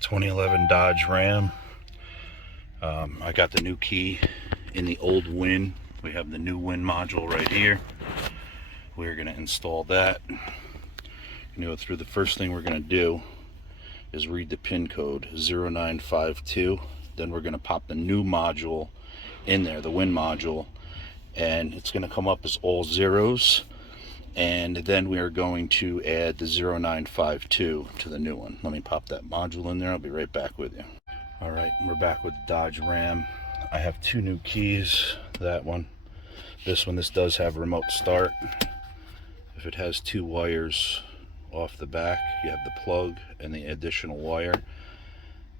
2011 Dodge Ram. I got the new key in the old WIN. We have the new WIN module right here. We're going to install that. Through the first thing we're going to do is read the pin code 0952. Then we're going to pop the new module in there, the WIN module, and it's going to come up as all zeros. And then we are going to add the 0952 to the new one. Let me pop that module in there. I'll be right back with you. All right, we're back with the Dodge Ram. I have two new keys. That one, this one. This does have remote start. If it has two wires off the back, you have the plug and the additional wire.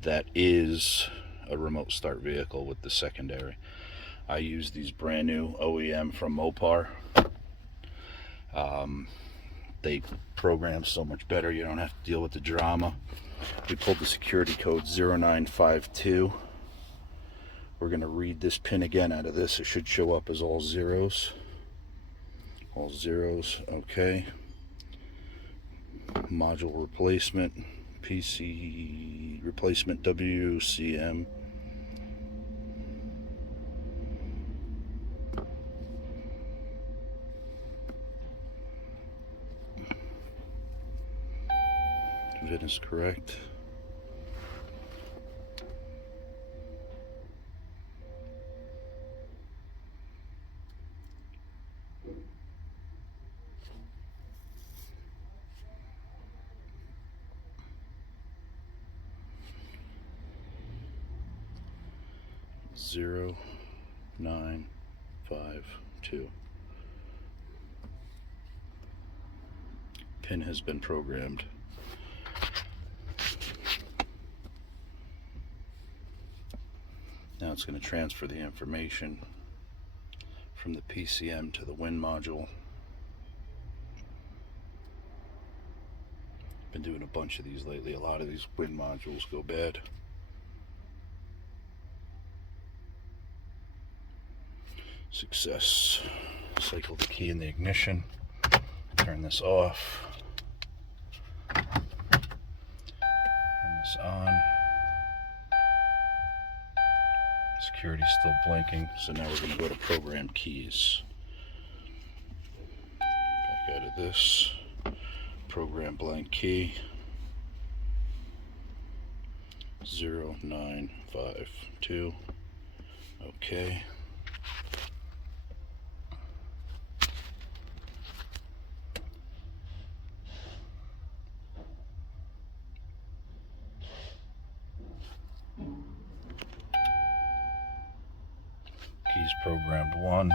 That is a remote start vehicle with the secondary. I use these brand new OEM from Mopar. They program so much better, you don't have to deal with the drama. We pulled the security code 0952. We're going to read this pin again out of this. It should show up as all zeros. All zeros, okay. Module replacement, PC replacement, WCM. VIN is correct. Zero, 9, 5, 2. Pin has been programmed. Now it's going to transfer the information from the PCM to the WIN module. Been doing a bunch of these lately. A lot of these WIN modules go bad. Success. Cycle the key in the ignition. Turn this off. Turn this on. Security's still blinking, so now we're going to go to program keys. Back out of this. Program blank key. 0952. Okay. Keys programmed 1.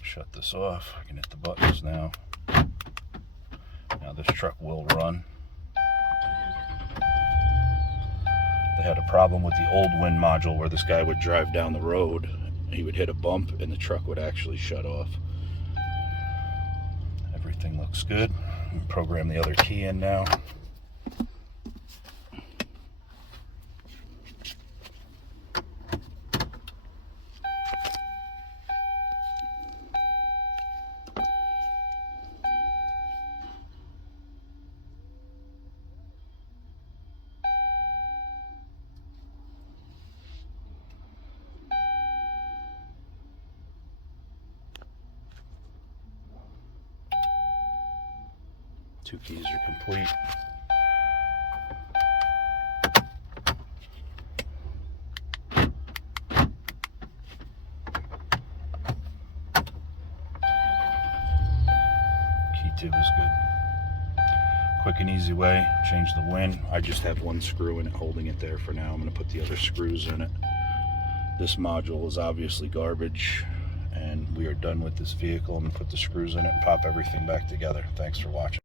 Shut this off. I can hit the buttons now. Now this truck will run. They had a problem with the old WIN module where this guy would drive down the road, he would hit a bump and the truck would actually shut off. Everything looks good. Program the other key in now. Two keys are complete. Key tube is good. Quick and easy way, change the WIN. I just have one screw in it, holding it there for now. I'm going to put the other screws in it. This module is obviously garbage, and we are done with this vehicle. I'm going to put the screws in it and pop everything back together. Thanks for watching.